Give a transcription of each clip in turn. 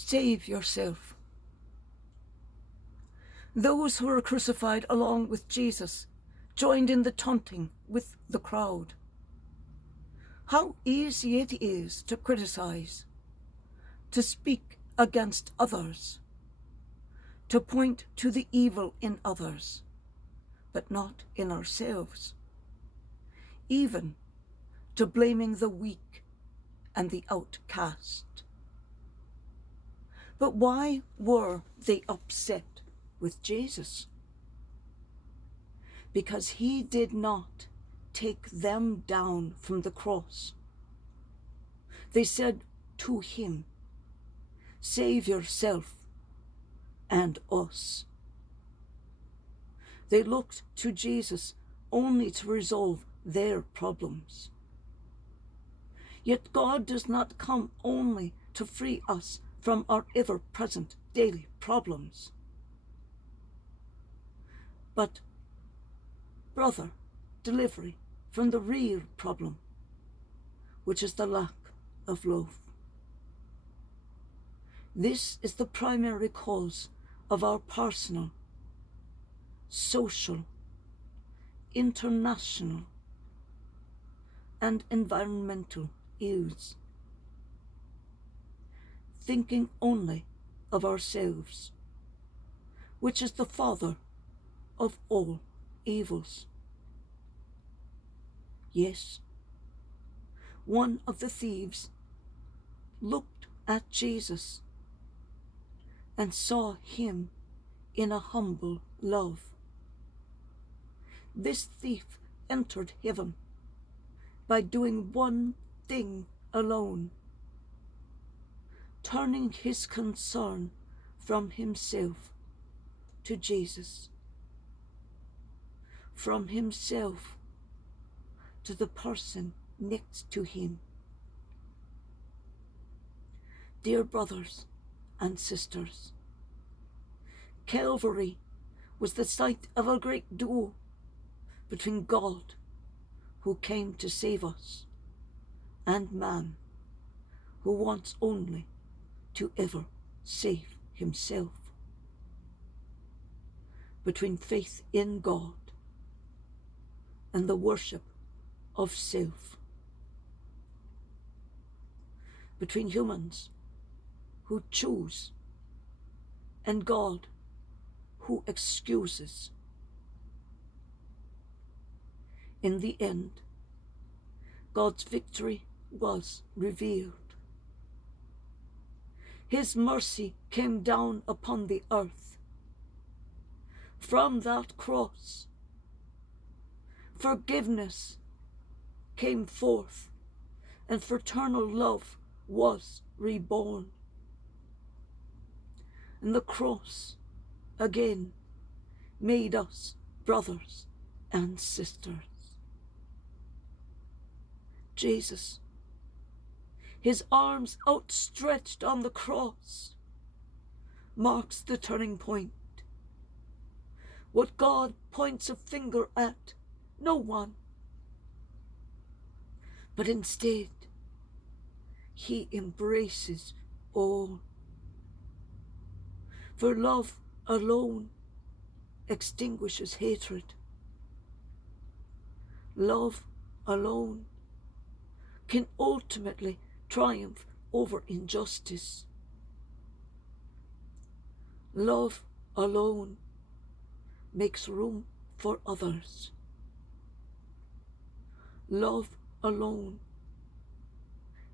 Save yourself. Those who were crucified along with Jesus joined in the taunting with the crowd. How easy it is to criticize, to speak against others, to point to the evil in others, but not in ourselves, even to blaming the weak and the outcast. But why were they upset with Jesus? Because he did not take them down from the cross. They said to him, "Save yourself and us." They looked to Jesus only to resolve their problems. Yet God does not come only to free us from our ever-present daily problems, but brother, delivery from the real problem, which is the lack of love. This is the primary cause of our personal, social, international, and environmental ills. Thinking only of ourselves, which is the father of all evils. Yes, one of the thieves looked at Jesus and saw him in a humble love. This thief entered heaven by doing one thing alone, turning his concern from himself to Jesus, from himself to the person next to him. Dear brothers and sisters, Calvary was the site of a great duel between God, who came to save us, and man, who wants only to ever save himself. Between faith in God and the worship of self. Between humans who choose and God who excuses. In the end, God's victory was revealed. His mercy came down upon the earth. From that cross, forgiveness came forth, and fraternal love was reborn. And the cross again made us brothers and sisters. Jesus, his arms outstretched on the cross, marks the turning point. What God points a finger at, no one. But instead, he embraces all. For love alone extinguishes hatred. Love alone can ultimately triumph over injustice. Love alone makes room for others. Love alone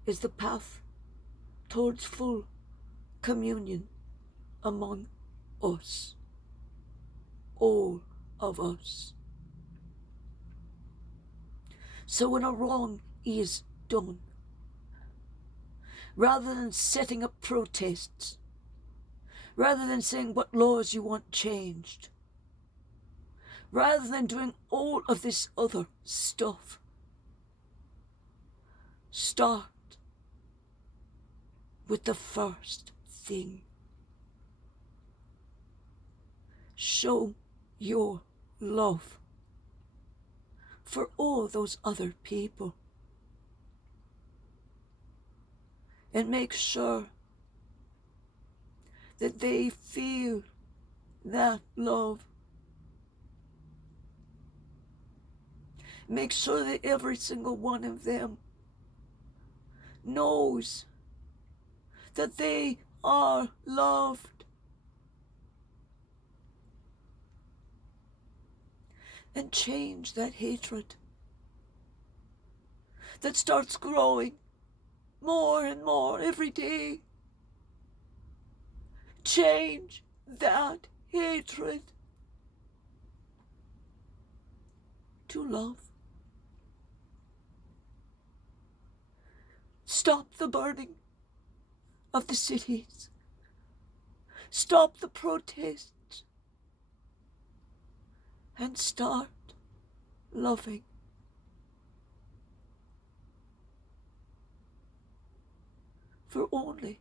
is the path towards full communion among us, all of us. So when a wrong is done, rather than setting up protests, rather than saying what laws you want changed, rather than doing all of this other stuff, start with the first thing. Show your love for all those other people. And make sure that they feel that love. Make sure that every single one of them knows that they are loved. And change that hatred that starts growing more and more every day. Change that hatred to love. Stop the burning of the cities. Stop the protests. And start loving. For only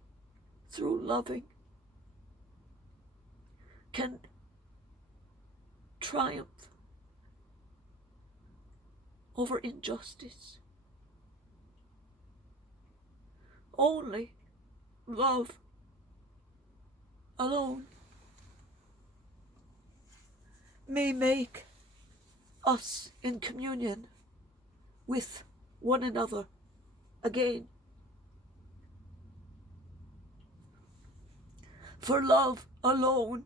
through loving can triumph over injustice. Only love alone may make us in communion with one another again. For love alone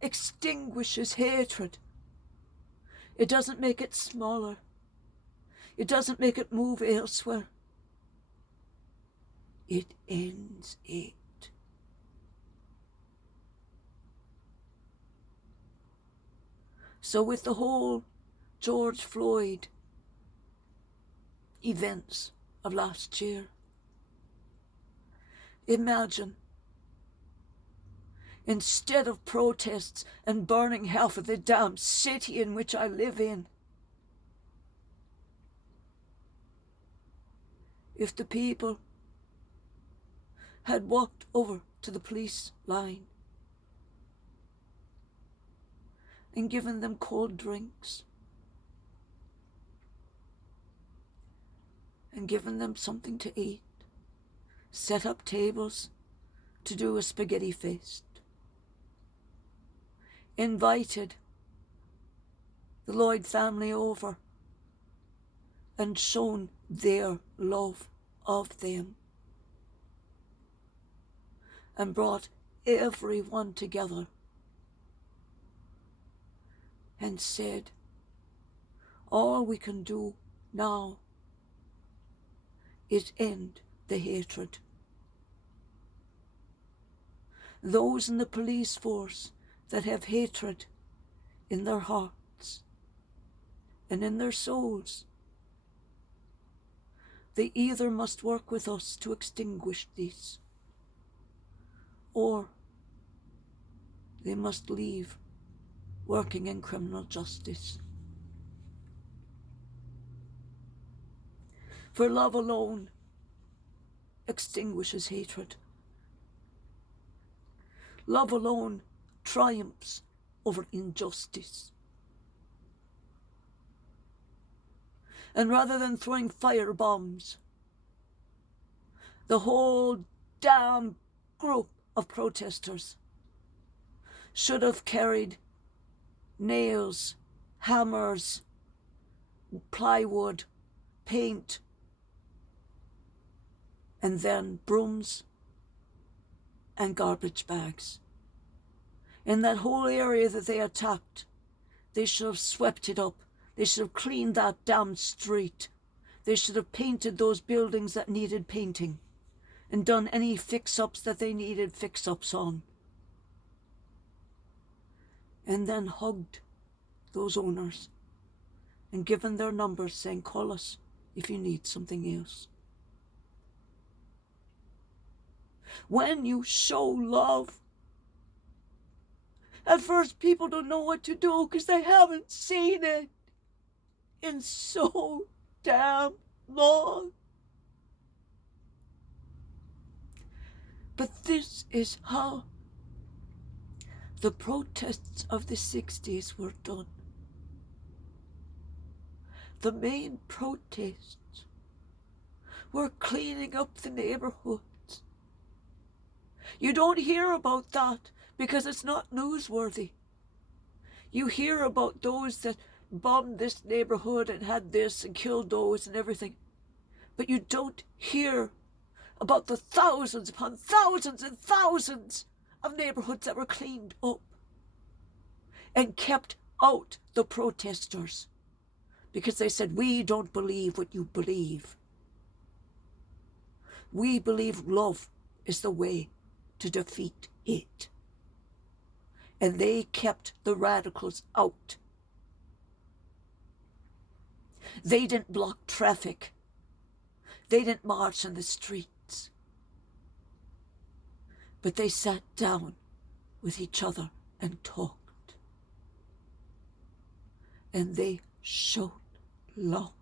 extinguishes hatred. It doesn't make it smaller. It doesn't make it move elsewhere. It ends it. So with the whole George Floyd events of last year, imagine, instead of protests and burning half of the damn city in which I live in, if the people had walked over to the police line and given them cold drinks and given them something to eat, set up tables to do a spaghetti feast, invited the Lloyd family over and shown their love of them, and brought everyone together and said, all we can do now is end the hatred. Those in the police force that have hatred in their hearts and in their souls, they either must work with us to extinguish these, or they must leave working in criminal justice. For love alone extinguishes hatred. Love alone triumphs over injustice. And rather than throwing fire bombs, the whole damn group of protesters should have carried nails, hammers, plywood, paint, and then brooms and garbage bags. In that whole area that they attacked, they should have swept it up. They should have cleaned that damn street. They should have painted those buildings that needed painting and done any fix-ups that they needed fix-ups on. And then hugged those owners and given their numbers, saying, call us if you need something else. When you show love, at first people don't know what to do because they haven't seen it in so damn long. But this is how the protests of the 60s were done. The main protests were cleaning up the neighborhoods, You don't hear about that because it's not newsworthy. You hear about those that bombed this neighborhood and had this and killed those and everything. But you don't hear about the thousands upon thousands and thousands of neighborhoods that were cleaned up and kept out the protesters because they said, we don't believe what you believe. We believe love is the way to defeat it. And they kept the radicals out. They didn't block traffic. They didn't march in the streets. But they sat down with each other and talked. And they showed love.